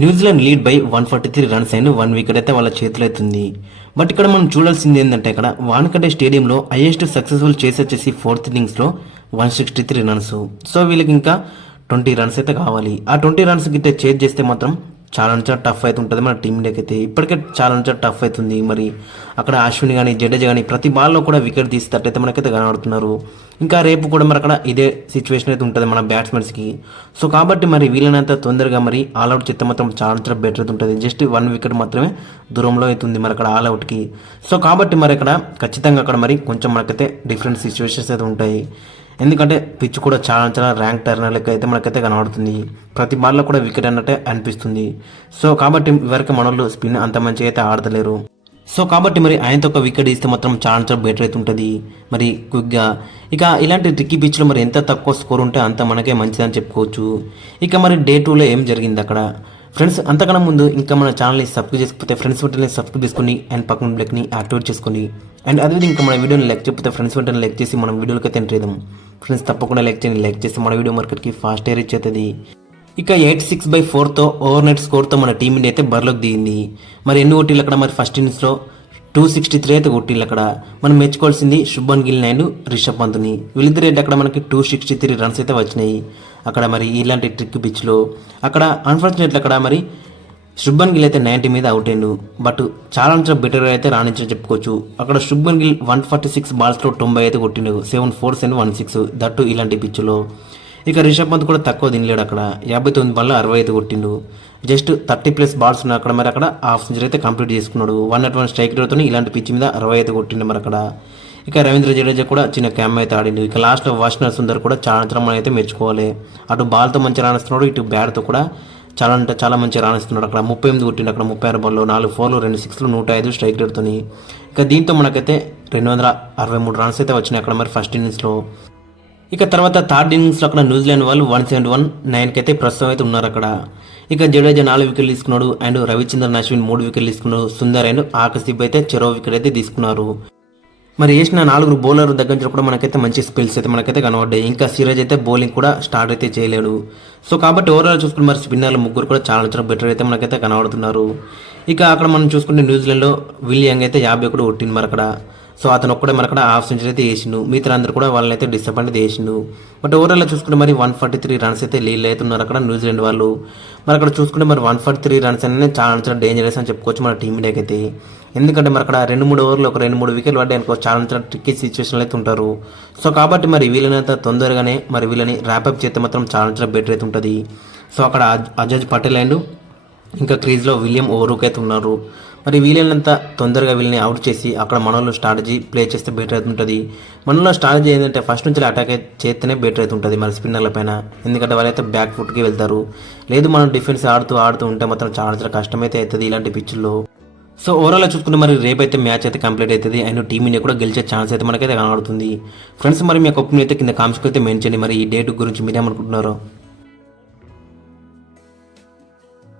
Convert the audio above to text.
New Zealand lead by 143 runs అయిన 1 wicket అయితే వాళ్ళ చేతిలో అవుతుంది. బట్ ఇక్కడ మనం చూడాల్సింది ఏంటంటే ఇక్కడ వానకడే స్టేడియంలో హైయెస్ట్ సక్సెస్ఫుల్ చేసి వచ్చేసి 4th ఇన్నింగ్స్లో 163 రన్స్. సో వీళ్ళకి ఇంకా 20 రన్స్ అయితే కావాలి. ఆ 20 రన్స్ గిట్టే చేజ్ చేస్తే మాత్రం చాలా టఫ్ అయితే ఉంటుంది మన టీంలోకి అయితే. ఇప్పటికే చాలా టఫ్ అవుతుంది. మరి అక్కడ అశ్విన్ కానీ జడేజా కానీ ప్రతి బాల్లో కూడా వికెట్ తీసేటట్టయితే మనకైతే కనబడుతున్నారు. ఇంకా రేపు కూడా మరి అక్కడ ఇదే సిచ్యువేషన్ అయితే ఉంటుంది మన బ్యాట్స్మెన్స్కి. సో కాబట్టి మరి వీళ్ళనంత తొందరగా మరి ఆల్అవుట్ చేస్తే మాత్రం చాలా బెటర్ అయితే ఉంటుంది. జస్ట్ 1 వికెట్ మాత్రమే దూరంలో అవుతుంది మరి అక్కడ ఆల్అవుట్కి. సో కాబట్టి మరి అక్కడ ఖచ్చితంగా అక్కడ మరి కొంచెం మనకైతే డిఫరెంట్ సిచ్యువేషన్స్ అయితే ఉంటాయి. ఎందుకంటే పిచ్ కూడా చాలా ర్యాంక్ టర్నర్ లెక్క అయితే మనకైతే కనబడుతుంది. ప్రతి బాల్లో కూడా వికెట్ అన్నట్టే అనిపిస్తుంది. సో కాబట్టి ఇవరకు మనోళ్ళు స్పిన్ అంత మంచిగా అయితే ఆడతలేరు. సో కాబట్టి మరి ఆయనతో ఒక వికెట్ ఇస్తే మాత్రం చాలా బెటర్ అయితే ఉంటుంది మరి క్విక్గా. ఇక ఇలాంటి ట్రిక్కీ పిచ్లో మరి ఎంత తక్కువ స్కోర్ ఉంటే అంత మనకే మంచిదని చెప్పుకోవచ్చు. ఇక మరి డే 2లో ఏం జరిగింది అక్కడ ఫ్రెండ్స్, అంతకన్నా ముందు ఇంకా మన ఛానల్ని సబ్స్క్రైబ్ చేసుకుంటే ఫ్రెండ్స్ వెంటనే సబ్స్క్రైబ్ చేసుకుని అండ్ పక్కన బ్లెక్ని యాక్టివేట్ చేసుకోండి. అండ్ అదేవిధంగా ఇంకా మన వీడియోని లైక్ చెప్పితే ఫ్రెండ్స్ వెంటనే లైక్ చేసి మనం వీడియోకి అయితే ఎంటర్ చేద్దాం. ఫ్రెండ్స్ తప్పకుండా లైక్ చేసి మన వీడియో మార్కెట్కి ఫాస్ట్ రీచ్ అవుతుంది. ఇక 86/4తో ఓవర్ నెట్ స్కోర్తో మన టీం ఇండియా అయితే బరిలోకి దిగింది. మరి ఎన్ని కొట్టిళ్ళు అక్కడ మరి ఫస్ట్ ఇన్నింగ్స్లో 263 అయితే కొట్టిళ్ళు. అక్కడ మనం మెచ్చుకోవాల్సింది శుభన్ గిల్ అండ్ రిషబ్ పంత్ని. వీళ్ళిద్దరు ఏంటి అక్కడ మనకి 263 రన్స్ అయితే వచ్చినాయి అక్కడ మరి ఇలాంటి ట్రిక్ పిచ్లో. అక్కడ అన్ఫార్చునేట్లీ అక్కడ మరి శుభన్ గిల్ అయితే 90 మీద అవుట్ అయ్యిండు. బట్ చాలా బెటర్గా అయితే రాణించని చెప్పుకోవచ్చు. అక్కడ శుభన్ గిల్ 146 బాల్స్లో 90 అయితే కొట్టిండు, 7 4s and 1 6 దట్టు ఇలాంటి పిచ్లో. ఇక రిషబ్ పంత్ కూడా తక్కువ తినలేడు. అక్కడ 59 బాల్లో 65 కొట్టిండు. జస్ట్ 30+ బాల్స్ ఉన్నాయి అక్కడ. మరి అక్కడ హాఫ్ సెంచరీ అయితే కంప్లీట్ చేసుకున్నాడు. 101 స్ట్రైక్ రేట్తో ఇలాంటి పిచ్ మీద 65 కొట్టిండు మరి అక్కడ. ఇక రవీంద్ర జడేజా కూడా చిన్న క్యామ్ అయితే ఆడిండు. ఇక లాస్ట్లో వాషింగ్టన్ సుందర్ కూడా చాలా మనం అయితే మెచ్చుకోవాలి. అటు బాల్తో మంచి రాణిస్తున్నాడు, ఇటు బ్యాట్తో కూడా చాలా మంచి రాణిస్తున్నాడు. అక్కడ 38 కొట్టిండు. అక్కడ 36 బాల్లో 4 4 2 6 105 స్ట్రైక్ రేట్తో. ఇక దీంతో మనకైతే 263 రన్స్ అయితే వచ్చినాయి అక్కడ మరి ఫస్ట్ ఇన్నింగ్స్లో. ఇక తర్వాత థర్డ్ ఇన్నింగ్స్లో అక్కడ న్యూజిలాండ్ వాళ్ళు 171-9 అయితే ప్రస్తుతం అయితే ఉన్నారు అక్కడ. ఇక జడేజా 4 వికెట్లు తీసుకున్నాడు అండ్ రవిచంద్రన్ అశ్విన్ 3 వికెట్లు తీసుకున్నాడు. సుందర్ అండ్ ఆకాశదీప్ అయితే చెరో వికెట్ అయితే తీసుకున్నారు. మరి వేసిన 4 బౌలర్ దగ్గర నుంచి కూడా మనకైతే మంచి స్పెల్స్ అయితే మనకైతే కనబడ్డాయి. ఇంకా సిరాజ్ అయితే బౌలింగ్ కూడా స్టార్ట్ అయితే చేయలేడు. సో కాబట్టి ఓవరాల్ చూసుకుంటే మరి స్పిన్నర్లు ముగ్గురు కూడా చాలా బెటర్ అయితే మనకైతే కనబడుతున్నారు. ఇక అక్కడ మనం చూసుకుంటే న్యూజిలాండ్లో విలియంగ్ అయితే 51 కొట్టింది మరి అక్కడ. సో అతను ఒక్కడే మరి అక్కడ హాఫ్ సెంచరీ అయితే వేసిండు. మిగతా అందరూ కూడా వాళ్ళని అయితే డిసప్పాయింట్ అయితే వేసిండు. బట్ ఓవరాల్ చూసుకుంటే మరి 143 రన్స్ అయితే లీడ్ అవుతున్నారు అక్కడ న్యూజిలాండ్ వాళ్ళు. మరి అక్కడ చూసుకుంటే మరి 143 రన్స్ అనేది చాలా డేంజరస్ అని చెప్పుకోవచ్చు మన టీం ఇండియాకి అయితే. ఎందుకంటే మరి అక్కడ 2-3 ఓవర్లు ఒక 2-3 వికెట్లు పడ్డాయి అనుకో, చాలా ట్రిక్కీ సిచ్యువేషన్లు అయితే ఉంటారు. సో కాబట్టి మరి వీళ్ళనంత తొందరగానే మరి వీళ్ళని ర్యాపప్ చేస్తే మాత్రం చాలా బెటర్ అయితే ఉంటుంది. సో అక్కడ అజజ్ పటేల్ అండ్ ఇంకా క్రీజ్లో విలియం ఓవరూక్ అయితే ఉన్నారు. మరి వీళ్ళనంత తొందరగా వీళ్ళని అవుట్ చేసి అక్కడ మనలో స్ట్రాటజీ ప్లే చేస్తే బెటర్ అవుతుంటుంది. మనలో స్ట్రాటజీ ఏంటంటే ఫస్ట్ నుంచి అటాక్ చేస్తేనే బెటర్ అవుతుంటుంది మన స్పిన్నర్ల పైన. ఎందుకంటే వాళ్ళైతే బ్యాక్ ఫుట్కి వెళ్తారు. లేదు మనం డిఫెన్స్ ఆడుతూ ఉంటే మాత్రం చాలా కష్టమైతే అవుతుంది ఇలాంటి పిచ్చుల్లో. సో ఓవరాల్ చూసుకుంటే మరి రేపు అయితే మ్యాచ్ అయితే కంప్లీట్ అవుతుంది అండ్ టీం ఇండియా కూడా గెలిచే ఛాన్స్ అయితే మనకైతే కనబడుతుంది. ఫ్రెండ్స్ మరి మీ ఒపీనియన్ అయితే కింద కామెంట్స్కి అయితే మెన్షన్ చేయండి. మరి ఈ డేట్ గురించి మీరేమనుకుంటున్నారో.